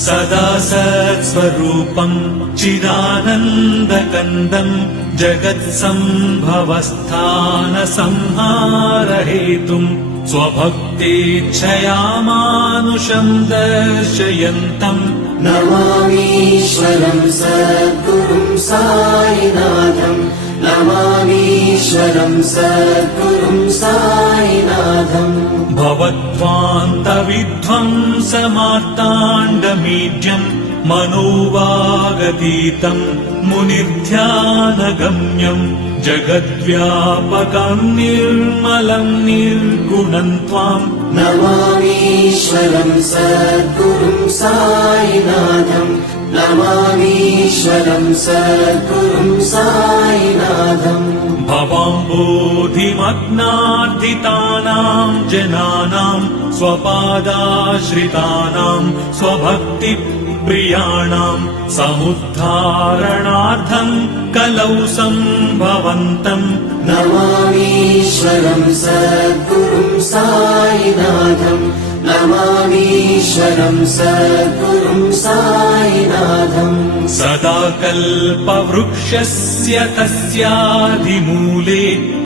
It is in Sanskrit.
सदा सत्स्वरूपम् चिदानन्दकन्दम् जगत्सम्भवस्थानसंहारहेतुम् स्वभक्तेच्छया मानुषम् दर्शयन्तम् नमामीश्वरम् सद्गुरुम् साईनाथम् नमामीश्वरम् सद्गुरुम् साईनाथम् भवद्वान्तविध्वंसमार्ताण्डमीड्यम् मनोवागतीतम् मुनिध्यानगम्यम् जगद्व्यापकम् निर्मलम् निर्गुणम् त्वाम् नमामीश्वरम् सद्गुरुम् साईनाथम् नमामीश्वरम् सद्गुरुम् साईनाथम् भवाम्बोधिमग्नार्दितानाम् जनानाम् स्वपादाश्रितानाम् स्वभक्तिप्रियाणाम् समुद्धारणार्थम् कलौ सम्भवन्तम् नमामीश्वरम् सद्गुरुम् साईनाथम् नमामीश्वरम् सद्गुरुम् साईनाथम् सदा कल्पवृक्षस्य तस्याधिमूले